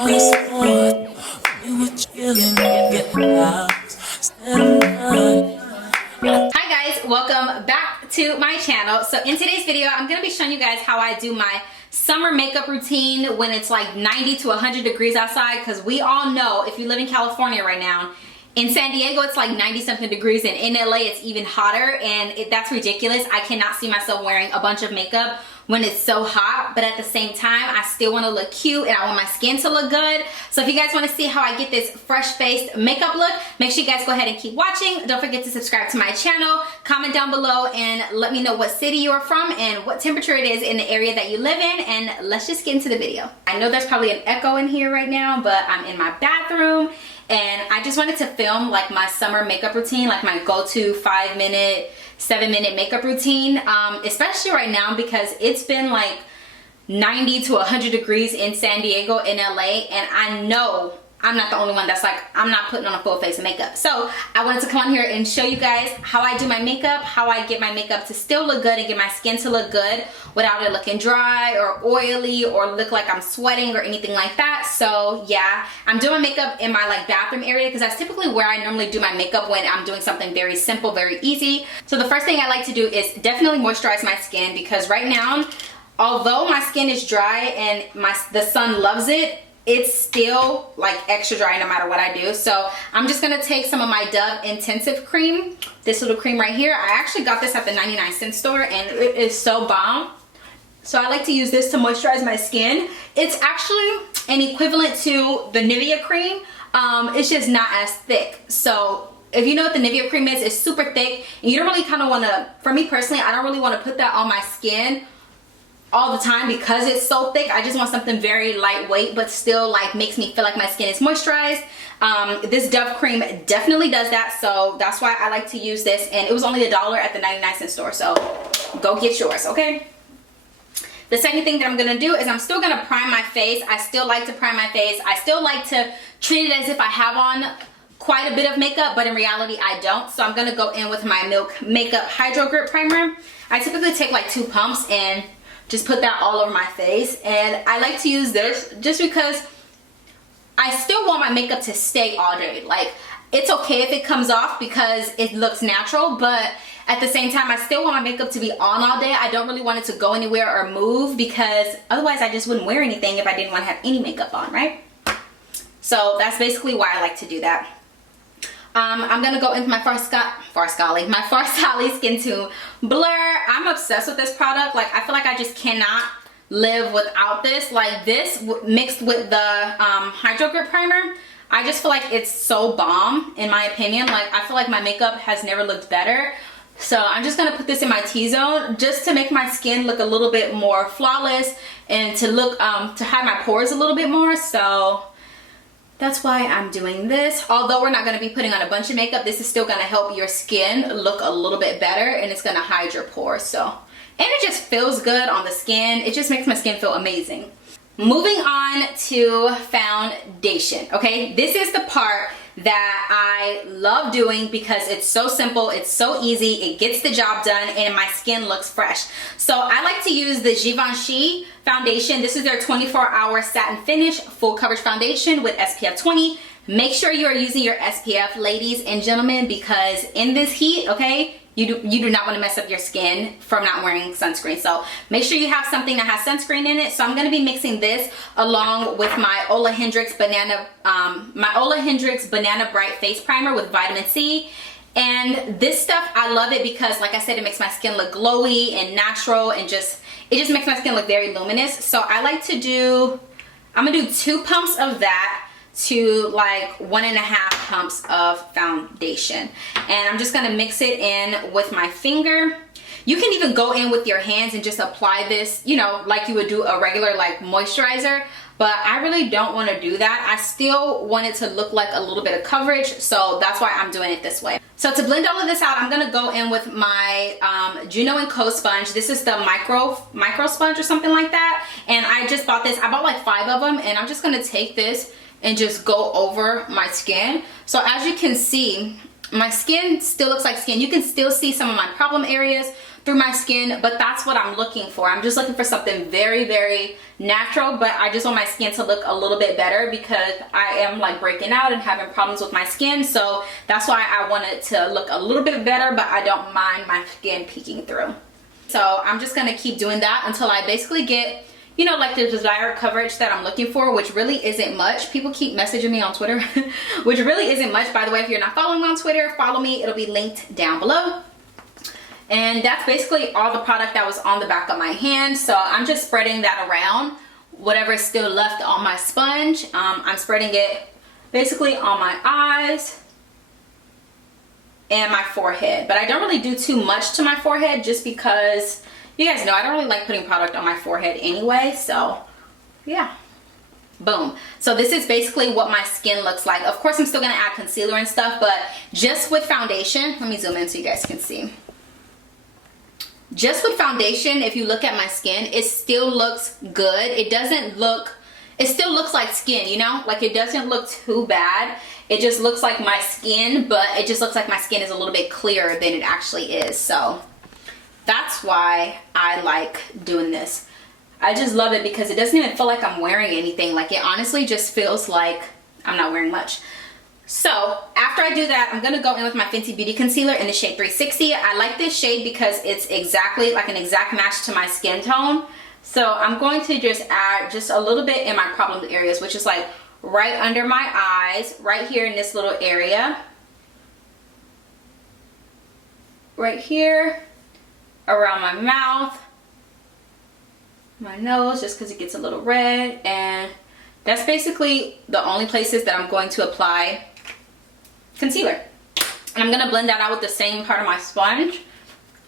on the spot. We were chilling, getting out. Hi guys, welcome back to my channel. So in today's video, I'm going to be showing you guys how I do my summer makeup routine when it's like 90 to 100 degrees outside, because we all know if you live in California right now, in San Diego it's like 90 something degrees, and in LA it's even hotter, and that's ridiculous. I cannot see myself wearing a bunch of makeup when it's so hot, but at the same time I still want to look cute and I want my skin to look good. So if you guys want to see how I get this fresh faced makeup look, make sure you guys go ahead and keep watching. Don't forget to subscribe to my channel, comment down below and let me know what city you are from and what temperature it is in the area that you live in, and let's just get into the video. I know there's probably an echo in here right now, but I'm in my bathroom and I just wanted to film like my summer makeup routine, like my go-to 5-minute, 7-minute makeup routine, especially right now because it's been like 90 to 100 degrees in San Diego, in LA, and I know I'm not the only one that's like, I'm not putting on a full face of makeup. So I wanted to come on here and show you guys how I do my makeup, how I get my makeup to still look good and get my skin to look good without it looking dry or oily or look like I'm sweating or anything like that. So yeah, I'm doing my makeup in my like bathroom area because that's typically where I normally do my makeup when I'm doing something very simple, very easy. So the first thing I like to do is definitely moisturize my skin, because right now, although my skin is dry and the sun loves it, it's still like extra dry no matter what I do. So I'm just gonna take some of my Dove Intensive Cream, this little cream right here. I actually got this at the 99-cent store and it is so bomb. So I like to use this to moisturize my skin. It's actually an equivalent to the Nivea cream. It's just not as thick. So if you know what the Nivea cream is, it's super thick and you don't really kind of want to, for me personally, I don't really want to put that on my skin all the time because it's so thick. I just want something very lightweight but still like makes me feel like my skin is moisturized. This Dove cream definitely does that, so that's why I like to use this, and it was only $1 at the 99-cent store, so go get yours, okay? The second thing that I'm gonna do is I'm still gonna prime my face. I still like to prime my face. I still like to treat it as if I have on quite a bit of makeup, but in reality I don't. So I'm gonna go in with my Milk Makeup Hydro Grip Primer. I typically take like 2 pumps and just put that all over my face, and I like to use this just because I still want my makeup to stay all day. Like, it's okay if it comes off because it looks natural, but at the same time I still want my makeup to be on all day. I don't really want it to go anywhere or move because otherwise I just wouldn't wear anything if I didn't want to have any makeup on, right? So that's basically why I like to do that. I'm gonna go into my Farsali Skin Tune Blur. I'm obsessed with this product. Like, I feel like I just cannot live without this. Like, this mixed with the Hydro Grip Primer, I just feel like it's so bomb in my opinion. Like, I feel like my makeup has never looked better. So I'm just gonna put this in my T-zone just to make my skin look a little bit more flawless and to look to hide my pores a little bit more. So that's why I'm doing this. Although we're not going to be putting on a bunch of makeup, this is still going to help your skin look a little bit better, and it's going to hide your pores. So, and it just feels good on the skin. It just makes my skin feel amazing. Moving on to foundation, okay? This is the part that I love doing because it's so simple, it's so easy, it gets the job done, and my skin looks fresh. So I like to use the Givenchy foundation. This is their 24-hour satin finish full coverage foundation with SPF 20. Make sure you are using your SPF, ladies and gentlemen, because in this heat, okay, you do not want to mess up your skin from not wearing sunscreen. So make sure you have something that has sunscreen in it. So I'm going to be mixing this along with my Ola Hendrix Banana Bright Face Primer with vitamin C. And this stuff, I love it because, like I said, it makes my skin look glowy and natural, and it just makes my skin look very luminous. So I like to do, I'm going to do 2 pumps of that to like 1.5 pumps of foundation, and I'm just gonna mix it in with my finger. You can even go in with your hands and just apply this, you know, like you would do a regular like moisturizer, but I really don't want to do that. I still want it to look like a little bit of coverage, so that's why I'm doing it this way. So to blend all of this out, I'm gonna go in with my Juno & Co sponge. This is the micro sponge or something like that, and I just bought this. I bought like 5 of them, and I'm just gonna take this and just go over my skin. So as you can see, my skin still looks like skin. You can still see some of my problem areas, through my skin, but that's what I'm looking for. I'm just looking for something very, very natural, but I just want my skin to look a little bit better because I am like breaking out and having problems with my skin. So that's why I want it to look a little bit better, but I don't mind my skin peeking through. So I'm just gonna keep doing that until I basically get, you know, like the desired coverage that I'm looking for, which really isn't much. People keep messaging me on Twitter, which really isn't much. By the way, if you're not following me on Twitter, follow me. It'll be linked down below. And that's basically all the product that was on the back of my hand. So I'm just spreading that around, whatever is still left on my sponge. I'm spreading it basically on my eyes and my forehead, but I don't really do too much to my forehead just because you guys know I don't really like putting product on my forehead anyway. So yeah, boom. So this is basically what my skin looks like. Of course I'm still gonna add concealer and stuff, but just with foundation, let me zoom in so you guys can see. Just with foundation, if you look at my skin, it still looks good. It doesn't look, it still looks like skin, you know, like it doesn't look too bad. It just looks like my skin, but it just looks like my skin is a little bit clearer than it actually is. So that's why I like doing this. I just love it because it doesn't even feel like I'm wearing anything. Like it honestly just feels like I'm not wearing much. So after I do that, I'm gonna go in with my Fenty Beauty Concealer in the shade 360. I like this shade because it's exactly like an exact match to my skin tone. So I'm going to just add just a little bit in my problem areas, which is like right under my eyes, right here in this little area, right here, around my mouth, my nose, just because it gets a little red. And that's basically the only places that I'm going to apply concealer. And I'm gonna blend that out with the same part of my sponge.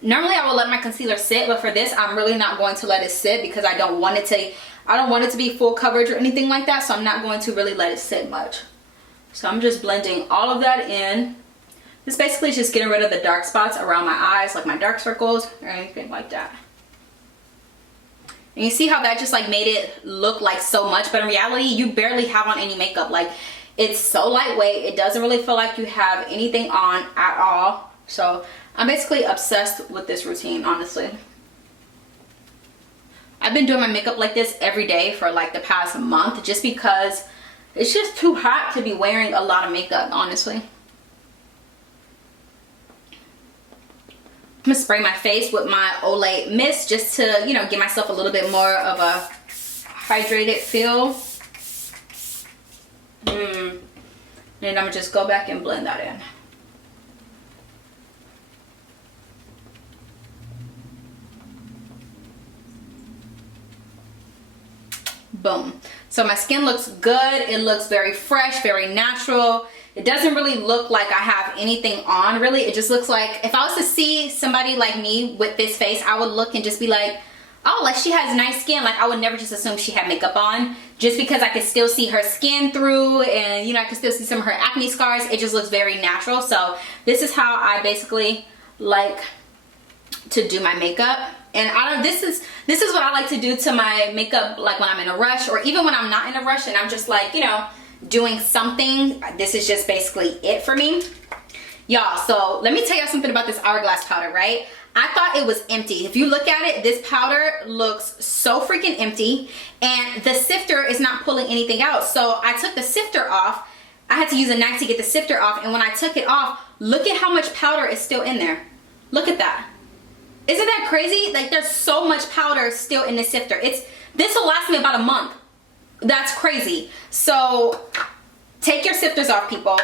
Normally I will let my concealer sit, but for this I'm really not going to let it sit because I don't want it to be full coverage or anything like that, so I'm not going to really let it sit much. So I'm just blending all of that in. This basically is just getting rid of the dark spots around my eyes, like my dark circles or anything like that. And you see how that just like made it look like so much, but in reality you barely have on any makeup. Like it's so lightweight, it doesn't really feel like you have anything on at all. So I'm basically obsessed with this routine, honestly. I've been doing my makeup like this every day for like the past month just because it's just too hot to be wearing a lot of makeup, honestly. I'm gonna spray my face with my Olay mist just to, you know, give myself a little bit more of a hydrated feel. And I'm gonna just go back and blend that in. Boom. So my skin looks good. It looks very fresh, very natural. It doesn't really look like I have anything on, really. It just looks like, if I was to see somebody like me with this face, I would look and just be like, oh, like she has nice skin. Like I would never just assume she had makeup on, just because I could still see her skin through, and you know, I could still see some of her acne scars. It just looks very natural. So this is how I basically like to do my makeup. And this is what I like to do to my makeup, like when I'm in a rush, or even when I'm not in a rush and I'm just like, you know, doing something. This is just basically it for me, y'all. So let me tell y'all something about this Hourglass powder, right? I thought it was empty. If you look at it, this powder looks so freaking empty, and the sifter is not pulling anything out. So I took the sifter off. I had to use a knife to get the sifter off, and when I took it off, look at how much powder is still in there. Look at that. Isn't that crazy? Like there's so much powder still in the sifter. This will last me about a month. That's crazy. So take your sifters off, people.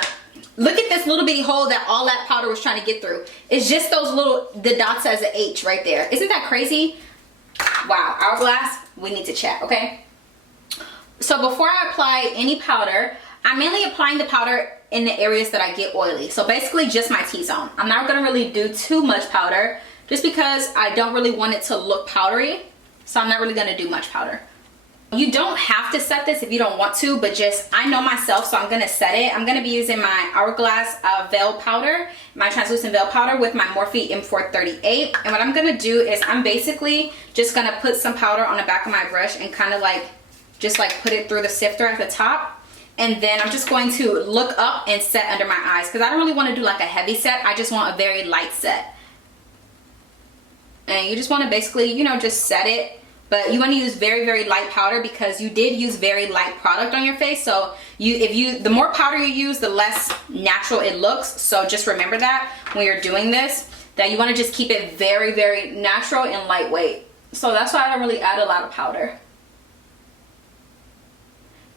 Look at this little bitty hole that all that powder was trying to get through. It's just those the dots as an H right there. Isn't that crazy? Wow, Hourglass, we need to chat, okay? So before I apply any powder, I'm mainly applying the powder in the areas that I get oily. So basically just my T-zone. I'm not gonna really do too much powder just because I don't really want it to look powdery. So I'm not really gonna do much powder. You don't have to set this if you don't want to, but just, I know myself, so I'm gonna set it. I'm gonna be using my Hourglass veil powder, my translucent veil powder with my Morphe M438. And what I'm gonna do is I'm basically just gonna put some powder on the back of my brush and kind of like, just like put it through the sifter at the top. And then I'm just going to look up and set under my eyes because I don't really want to do like a heavy set. I just want a very light set. And you just want to basically, you know, just set it. But you want to use very, very light powder because you did use very light product on your face. So the more powder you use, the less natural it looks. So just remember that when you're doing this, that you want to just keep it very, very natural and lightweight. So that's why I don't really add a lot of powder.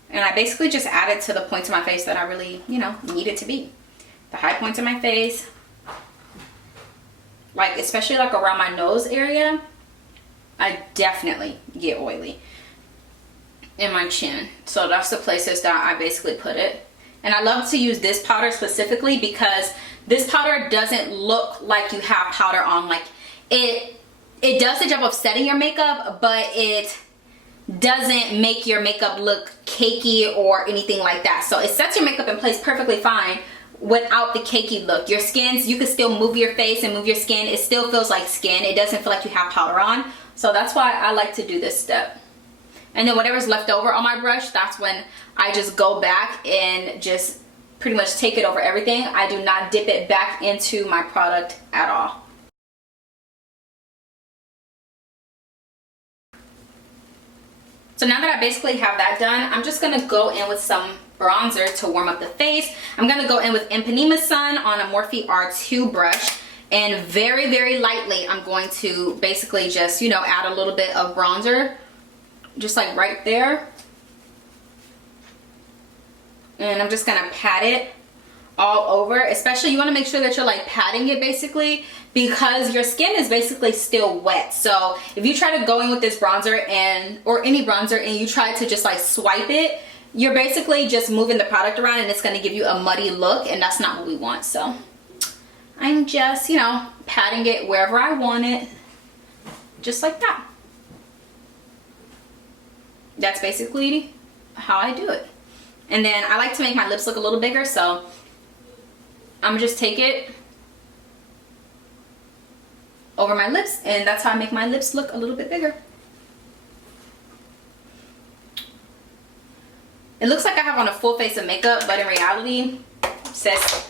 And I basically just add it to the points of my face that I really, you know, need it to be. The high points of my face. Like, especially like around my nose area. I definitely get oily in my chin. So that's the places that I basically put it. And I love to use this powder specifically because this powder doesn't look like you have powder on. Like it does the job of setting your makeup, but it doesn't make your makeup look cakey or anything like that. So it sets your makeup in place perfectly fine without the cakey look. Your skins, you can still move your face and move your skin. It still feels like skin. It doesn't feel like you have powder on. So that's why I like to do this step. And then whatever's left over on my brush, that's when I just go back and just pretty much take it over everything. I do not dip it back into my product at all. So now that I basically have that done, I'm just gonna go in with some bronzer to warm up the face. I'm gonna go in with Empanema Sun on a Morphe R2 brush. And very, very lightly, I'm going to basically just, you know, add a little bit of bronzer. Just like right there. And I'm just gonna pat it all over. Especially, you wanna make sure that you're like patting it basically, because your skin is basically still wet. So if you try to go in with this bronzer or any bronzer and you try to just like swipe it, you're basically just moving the product around and it's gonna give you a muddy look, and that's not what we want. So I'm just, you know, patting it wherever I want it, just like that. That's basically how I do it. And then I like to make my lips look a little bigger, so I'm gonna just take it over my lips, and that's how I make my lips look a little bit bigger. It looks like I have on a full face of makeup, but in reality, sis,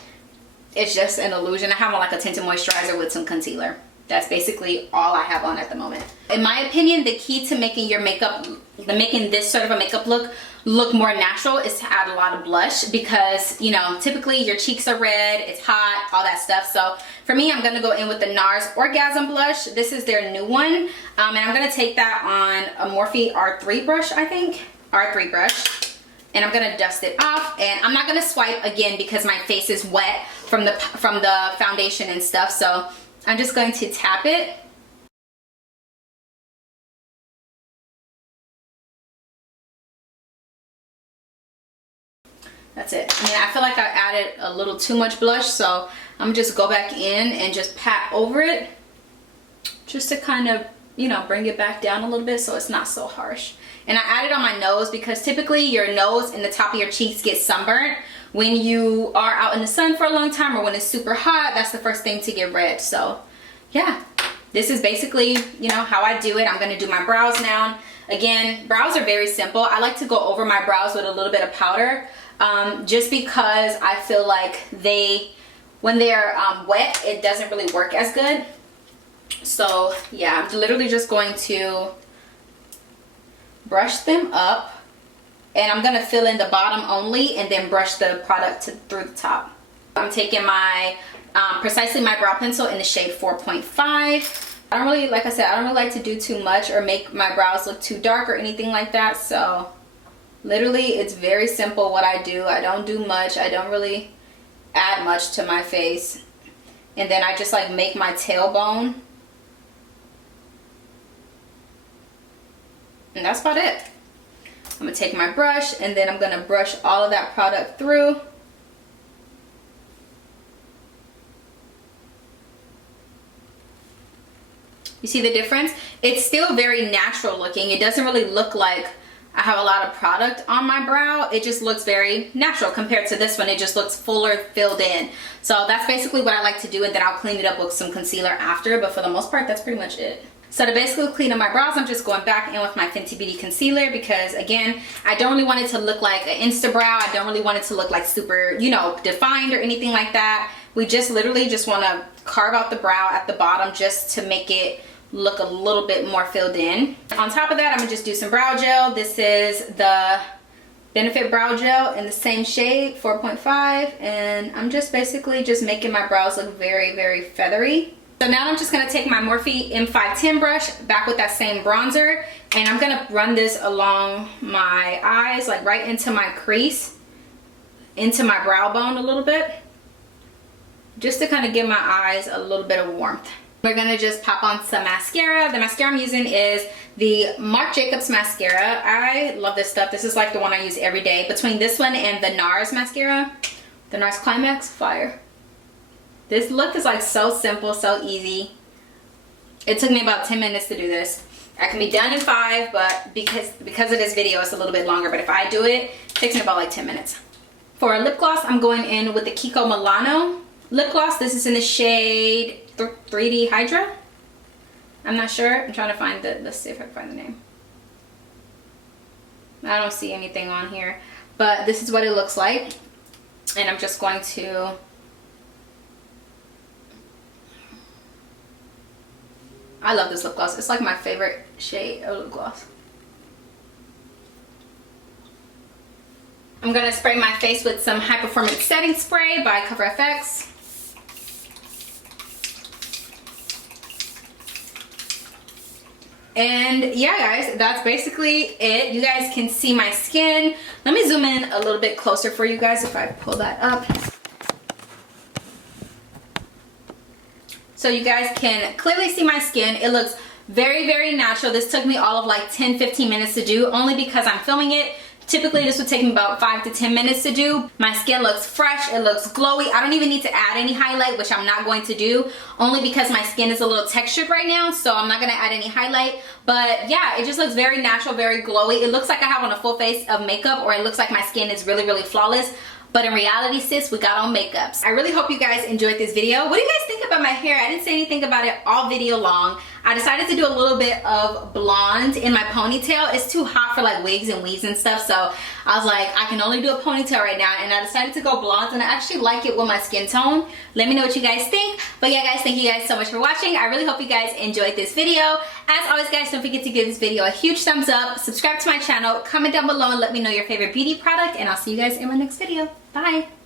it's just an illusion. I have on like a tinted moisturizer with some concealer. That's basically all I have on at the moment. In my opinion, the key to making your makeup, making this sort of a makeup look more natural is to add a lot of blush, because, you know, typically your cheeks are red, it's hot, all that stuff. So for me, I'm gonna go in with the NARS Orgasm blush. This is their new one. And I'm gonna take that on a Morphe R3 brush, I think. R3 brush. And I'm gonna dust it off, and I'm not gonna swipe again because my face is wet from the foundation and stuff. So I'm just going to tap it. That's it. I mean, I feel like I added a little too much blush, so I'm gonna just go back in and just pat over it, just to kind of, you know, bring it back down a little bit so it's not so harsh. And I added on my nose because typically your nose and the top of your cheeks get sunburnt when you are out in the sun for a long time, or when it's super hot. That's the first thing to get red. So yeah, this is basically, you know, how I do it. I'm gonna do my brows now. Again, brows are very simple. I like to go over my brows with a little bit of powder, just because I feel like when they're wet, it doesn't really work as good. So yeah, I'm literally just going to brush them up, and I'm gonna fill in the bottom only and then brush the product through the top. I'm taking my Precisely My Brow Pencil in the shade 4.5. I don't really, like I said, I don't really like to do too much or make my brows look too dark or anything like that. So literally, it's very simple what I do. I don't do much. I don't really add much to my face. And then I just like make my tailbone. And that's about it. I'm gonna take my brush, and then I'm gonna brush all of that product through. You see the difference? It's still very natural looking. It doesn't really look like I have a lot of product on my brow. It just looks very natural compared to this one. It just looks fuller, filled in. So that's basically what I like to do, and then I'll clean it up with some concealer after, but for the most part, that's pretty much it. So to basically clean up my brows, I'm just going back in with my Fenty Beauty concealer, because again, I don't really want it to look like an Insta brow. I don't really want it to look like super, you know, defined or anything like that. We just literally just want to carve out the brow at the bottom just to make it look a little bit more filled in. On top of that, I'm gonna just do some brow gel. This is the Benefit Brow Gel in the same shade, 4.5, and I'm just basically just making my brows look very, very feathery. So now I'm just gonna take my Morphe M510 brush back with that same bronzer, and I'm gonna run this along my eyes, like right into my crease, into my brow bone a little bit, just to kind of give my eyes a little bit of warmth. We're gonna just pop on some mascara. The mascara I'm using is the Marc Jacobs mascara. I love this stuff. This is like the one I use every day. Between this one and the NARS mascara, the NARS Climax, fire. This look is like so simple, so easy. It took me about 10 minutes to do this. I can be done in 5, but because of this video, it's a little bit longer. But if I do it, it takes me about like 10 minutes. For a lip gloss, I'm going in with the Kiko Milano lip gloss. This is in the shade 3D Hydra. I'm not sure. I'm trying to find the, let's see if I can find the name. I don't see anything on here, but this is what it looks like. And I'm just going to I love this lip gloss. It's like my favorite shade of lip gloss. I'm gonna spray my face with some high performance setting spray by Cover FX. And yeah, guys, that's basically it. You guys can see my skin. Let me zoom in a little bit closer for you guys if I pull that up. So you guys can clearly see my skin. It looks very, very natural. This took me all of like 10-15 minutes to do, only because I'm filming it. Typically this would take me about 5 to 10 minutes to do. My skin looks fresh, it looks glowy. I don't even need to add any highlight, which I'm not going to do, only because my skin is a little textured right now, so I'm not gonna add any highlight. But yeah, it just looks very natural, very glowy. It looks like I have on a full face of makeup, or it looks like my skin is really, really flawless. But in reality, sis, we got on makeups. I really hope you guys enjoyed this video. What do you guys think about my hair? I didn't say anything about it all video long. I decided to do a little bit of blonde in my ponytail. It's too hot for like wigs and weaves and stuff, so I was like, I can only do a ponytail right now, and I decided to go blonde, and I actually like it with my skin tone. Let me know what you guys think. But yeah, guys, thank you guys so much for watching. I really hope you guys enjoyed this video. As always, guys, don't forget to give this video a huge thumbs up, subscribe to my channel, comment down below, and let me know your favorite beauty product, and I'll see you guys in my next video. Bye.